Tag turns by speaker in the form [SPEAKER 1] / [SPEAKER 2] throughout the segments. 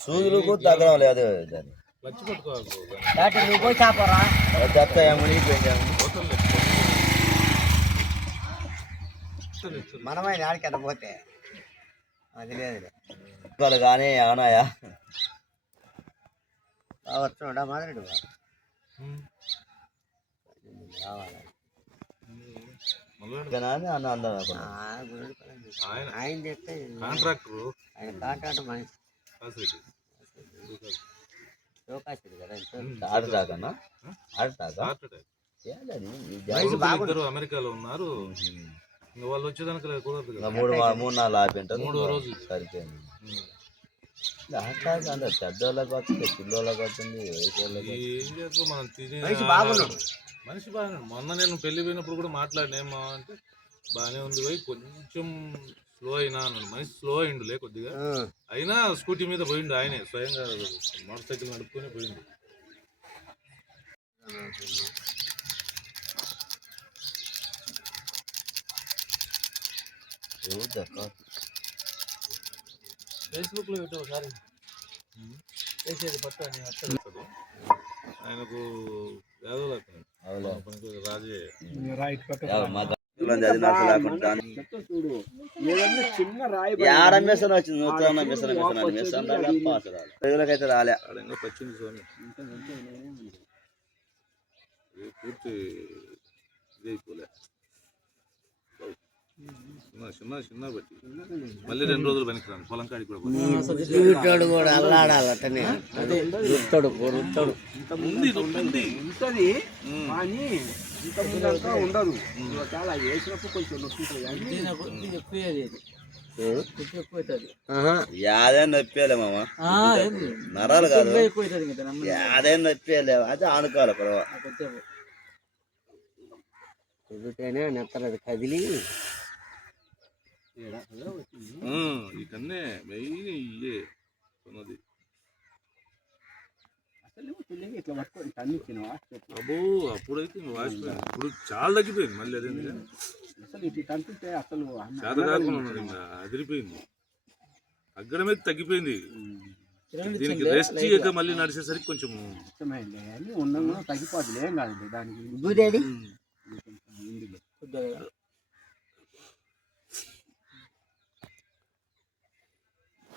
[SPEAKER 1] సూదులకు తగ్గడం లేదు దాన్ని.
[SPEAKER 2] నువ్వు పోయి చాపరా?
[SPEAKER 1] చెత్త.
[SPEAKER 2] మనమే ఆడికి అట్ట పోతే. అది లేదు
[SPEAKER 1] వాళ్ళు కానీ ఏమన్నాయా?
[SPEAKER 2] వస్తున్నాడా మాదిరి. రావాలి?
[SPEAKER 1] అని అన్న అందరం.
[SPEAKER 3] ఆయన
[SPEAKER 2] చెప్తే
[SPEAKER 3] కాంట్రాక్టర్
[SPEAKER 2] ఆయన మనిషి కదా.
[SPEAKER 3] ఇద్దరు అమెరికాలో ఉన్నారు. వాళ్ళు వచ్చేదానికి కుదరదు
[SPEAKER 1] మూడు మూడు నాలుగు ఆపింటారు
[SPEAKER 3] మూడో రోజు.
[SPEAKER 1] సరిపోయింది. అంటే పెద్దోళ్ళకి వస్తుంది పిల్లోళ్ళకి వస్తుంది
[SPEAKER 3] మనం? తినే
[SPEAKER 2] మనిషి
[SPEAKER 3] బాగానే మొన్న నేను పెళ్ళి పోయినప్పుడు కూడా మాట్లాడినేమా అంటే బాగానే ఉంది పోయి కొంచెం స్లో అయినా అన్నాడు. మనిషి స్లో అయిండులే కొద్దిగా. అయినా స్కూటీ మీద పోయిండు ఆయనే స్వయంగా మోటార్ సైకిల్ నడుపుకొని పోయిండు.
[SPEAKER 1] ఎవరు దక్క?
[SPEAKER 2] ఫేస్బుక్లో పెట్టు ఒకసారి. వేసేది పట్టు అని.
[SPEAKER 3] ఆయనకు యాదవ్
[SPEAKER 1] మిషన్ వచ్చింది? నూతన మిషన్ మిషన్ మిషన్ రాలే. ప్రజలకైతే
[SPEAKER 3] స్వామి ఇది పూర్తి ఇది అయిపోలే. చిన్న చిన్న చిన్న బట్టి మళ్ళీ రెండు రోజులు పనికిరాను పొలం కాడికి కూడా
[SPEAKER 2] కూడా అల్లాడాలి అతనే
[SPEAKER 3] ఉంది ఉంది
[SPEAKER 2] ఉంటది కానీ ఇంత ముందంతా ఉండదు. చాలా వేసినప్పుడు కొంచెం నొప్పిస్తుంది
[SPEAKER 1] యాదే నొప్పేలే మామ. నరాలు కాదు. యాదే నొప్పేలే అదే ఆనుకోవాలి పర్వ
[SPEAKER 2] నెత్తలేదు కదిలి.
[SPEAKER 3] ఉమ్, ఈ కన్నే మెయిన్ ఇయ్యే
[SPEAKER 2] తన్నిచ్చినవా?
[SPEAKER 3] అబ్బో అప్పుడైతే ఇంకా వాసిపోయింది ఇప్పుడు చాలా తగ్గిపోయింది మళ్ళీ అదే
[SPEAKER 2] అసలు
[SPEAKER 3] చేత కాకుండా ఉన్నది ఇంకా అదిరిపోయింది. తగ్గడమే తగ్గిపోయింది. దీనికి రెస్ట్ ఇయ్యక మళ్ళీ నడిచేసరికి కొంచెం
[SPEAKER 2] తగ్గిపోతుంది ఏం కాదు దానికి గుదేది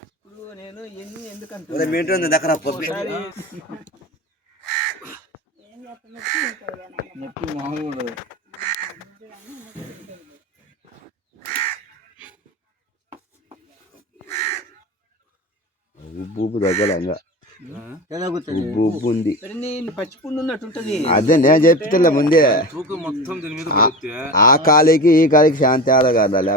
[SPEAKER 2] ఇప్పుడు నేను ఎన్ని ఎందుకంటే
[SPEAKER 1] మీ ఇంటి ఉంది దగ్గర పప్పి
[SPEAKER 2] నొప్పి మామూలు ఉండదు.
[SPEAKER 1] ఉబ్బు ఉబ్బు ఉంది. అదే నేను చెప్తులే ముందే.
[SPEAKER 3] తూకం మొత్తం దీని మీద పడితే
[SPEAKER 1] ఆ కాలికి ఈ కాలికి శాంతి ఆడ కాదాలి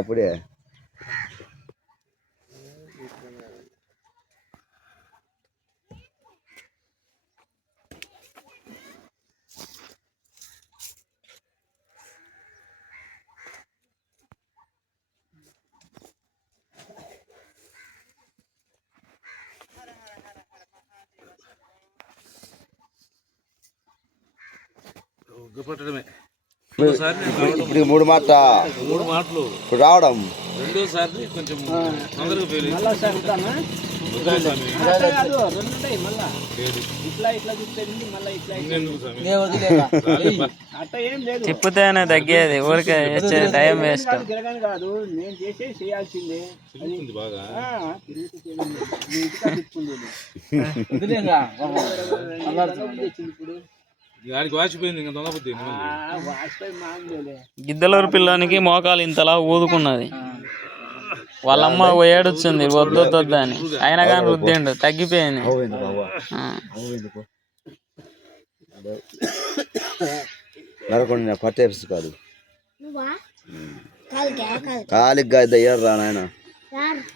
[SPEAKER 3] రావడం
[SPEAKER 1] ఇప్పుడు మూడు మాట
[SPEAKER 3] మూడు మాటలు
[SPEAKER 1] ఇప్పుడు రావడం
[SPEAKER 3] రెండోసారి కొంచెం తొందరగా ఫెయిల్
[SPEAKER 4] తిప్పితేనే తగ్గేది ఊరికే టైం వేస్ట్
[SPEAKER 2] కాదు, నేను చేసే చేయాల్సిందే
[SPEAKER 3] బాగా వాచిపోయింది ఇంకా
[SPEAKER 4] గిద్దలూరు పిల్లోనికి మోకాలు ఇంతలా ఊదుకున్నది. వాళ్ళమ్మ ఏడుస్తుంది వద్దు వద్దు అని. అయినా కానీ రుద్దిండు తగ్గిపోయింది.
[SPEAKER 1] నరకుండా పట్టేసి కాదు. కాలికి కాదు అయ్యారు రా నాయన.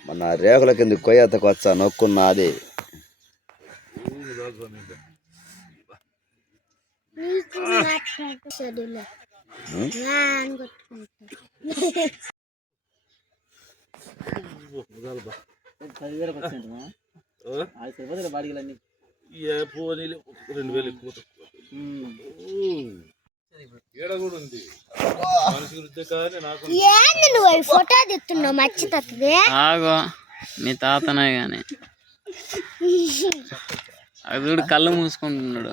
[SPEAKER 1] మన రేకుల కింద కొయ్యతకు వచ్చా నొక్కున్నది
[SPEAKER 2] పదివేలకు వచ్చింది అది సరిపోతుంది బాడీలన్నీ
[SPEAKER 3] ఏ పోనీలే రెండు వేలు ఎక్కువ. ఏడ కూడా ఉంది
[SPEAKER 5] ఏంది నువ్వు ఈ ఫోటో తీస్తున్నావు
[SPEAKER 4] ఆగో మీ తాతనే గాని. అది కళ్ళు మూసుకుంటున్నాడు.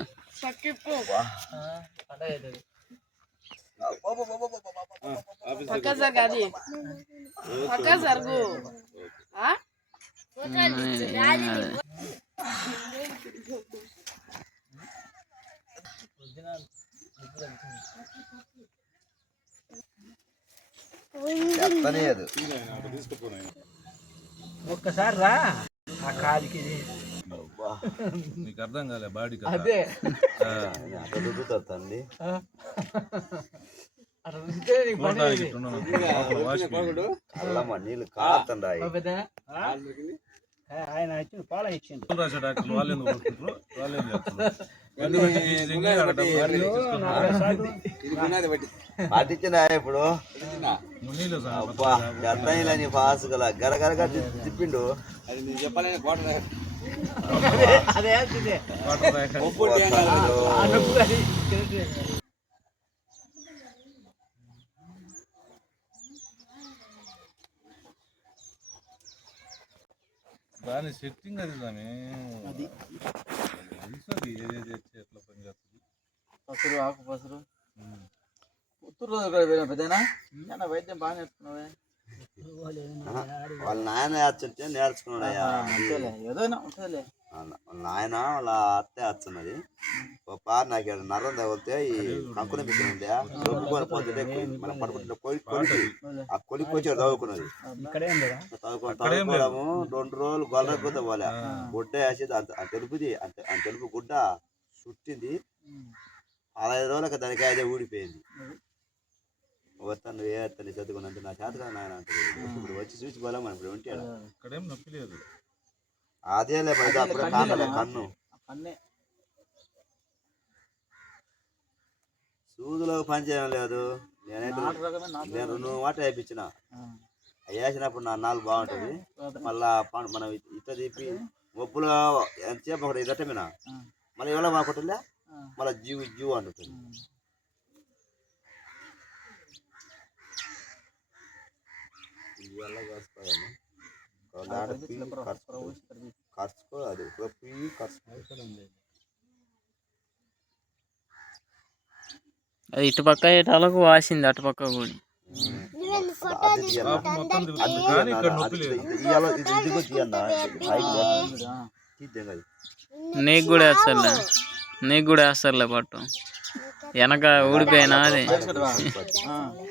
[SPEAKER 2] ఒక్కసారి రా. ఆ కాలికి
[SPEAKER 3] నీకు అర్థం కాలే బాడీ
[SPEAKER 2] అదే.
[SPEAKER 1] అక్కడ రుద్దుతారు తండ్రి
[SPEAKER 2] అట్లా ఉంటే నీకు పని అయ్యేది.
[SPEAKER 1] అల్లమ్మ నీళ్ళు కారుతుండాయి
[SPEAKER 2] ఓ పెద్ద. ఆయన ఇచ్చిన పాల ఇచ్చిండు.
[SPEAKER 3] రాసే డాక్టర్లు వాళ్ళు ఎందుకు కొట్టుకుంటారు? వాళ్ళు ఏం చేస్తున్నారు ఎందుకు ఈ సింగి ఆడ డబ్బులు
[SPEAKER 1] పట్టించిన ఇప్పుడు?
[SPEAKER 3] నీళ్ళు సార్
[SPEAKER 1] అబ్బా గరగరగా తిప్పిండు.
[SPEAKER 2] అదే ఇదే.
[SPEAKER 3] వాటర్ తాగ- దాని సెట్టింగ్ అది దాని. తెలుసు ఏదేది ఎట్లా ఎట్లా పని చేస్తుంది.
[SPEAKER 6] పసురు ఆకు పసురు పుత్తూరు పెద్దనా వైద్యం బాగా నేర్చుకున్నావే?
[SPEAKER 1] వాళ్ళ నాయన
[SPEAKER 6] అంతేలే. ఏదైనా ఉంటుందిలే.
[SPEAKER 1] వాళ్ళ నాయన వాళ్ళ అత్తే వచ్చున్నది ఒక పార నాకు ఈడ నరం తగిలితే ఈ కంకుని ఉండే రొప్పుకొని పోతుంటే మనం పడుకుంటే కొలి కొలికి ఆ కొలికి వచ్చి
[SPEAKER 2] ఇక్కడే
[SPEAKER 1] చదువుకొని చదువుకోవడము రెండు రోజులు గొల్ల గుద్ద పోలే. గుడ్డ వేసి అంత ఆ తెలుపుది అంత ఆ తెలుపు గుడ్డ చుట్టింది. పదహైదు రోజులకి దానికి అదే ఊడిపోయింది. వస్తాను ఏ తల్లి చదువుకున్నంత నా చేత కదా నాయన ఇప్పుడు వచ్చి చూసి పోలే మనం ఇప్పుడు ఉంటాడు
[SPEAKER 3] ఇక్కడేం నొప్పి లేదు.
[SPEAKER 1] అదే లేకపోతే అప్పుడే కానలే కన్ను. సూదులో పని చేయడం లేదు. నేనైతే నేను రెండు మాట వేయించిన. వేసినప్పుడు నా నాలుగు బాగుంటుంది. మళ్ళా మనం ఇట్ట తీపి ఒప్పులో ఎంతసేపు ఒకటి ఇదటమేనా? మళ్ళీ ఎవరో మాకుంటుందా మళ్ళీ జీవు జీవు అంటుంది ఖర్చుకో. అది
[SPEAKER 4] అది. ఇటుపక్క ఇటాలకు వాసింది అటుపక్క కూడా. నీకు కూడా వేస్తారులే. నీకు కూడా వేస్తారులే పట్టు. వెనక ఊడిపోయినా అది
[SPEAKER 5] నీళ్ళు పెట్టుకోవాలి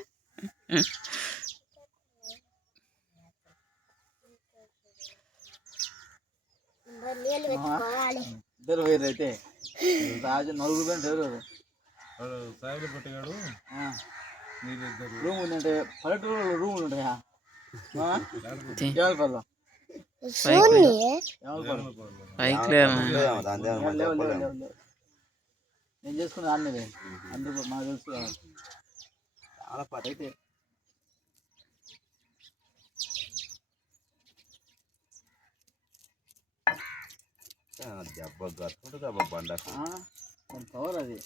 [SPEAKER 6] ఇద్దరు వేరు అయితే. రాజు నలుగురు
[SPEAKER 3] సాయిలు పట్టగాడు
[SPEAKER 6] రూమ్ ఉందంటే పల్లెటూరు రూములు ఉంటాయా. ఎవరిపల్లి నేను చేసుకున్న అన్నది అందుకు మాకు తెలుసు
[SPEAKER 1] చాలా పని.
[SPEAKER 6] అయితే
[SPEAKER 1] ఆ, దెబ్బ కట్టుకుంటుంది అబ్బా బండకు.
[SPEAKER 6] అది.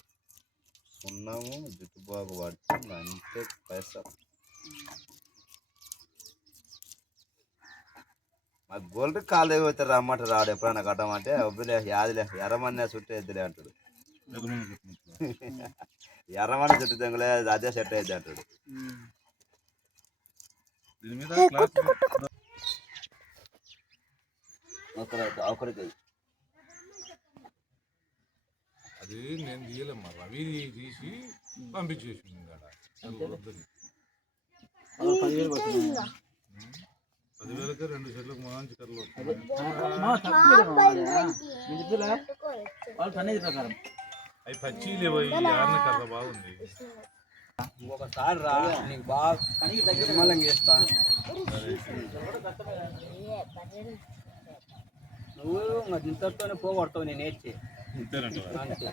[SPEAKER 1] ఉన్నాము జుట్టు బాగా పడుతుంది అంతే పైసా. మా గోల్డ్ కాలు పోతే రమ్మంట రాడు ఎప్పుడైనా కట్టమంటే ఒబ్బులే యాదిలే ఎర్రమన్న చుట్టూ ఎద్దులే అంటాడు. ఎర్రమన్న చుట్టూ దెంగలే అదే సెట్ అయ్యింది అంటాడు. ఒకరికి
[SPEAKER 3] అది నేను తీయలేమ్మా రవి తీసి పంపించేసింది పదివేలకి రెండు చెట్లకు మంచి కర్రలు అవి పచ్చి లేవు ఈ ఆరిన కర్ర బాగుంది.
[SPEAKER 2] ఒకసారి రా నీకు బాగా నిర్మలంగా చేస్తా. నువ్వు ఇంకా ఇంతతోనే పోగొడతావు నేను నేర్చి.
[SPEAKER 3] అంతేనంట
[SPEAKER 2] అంతే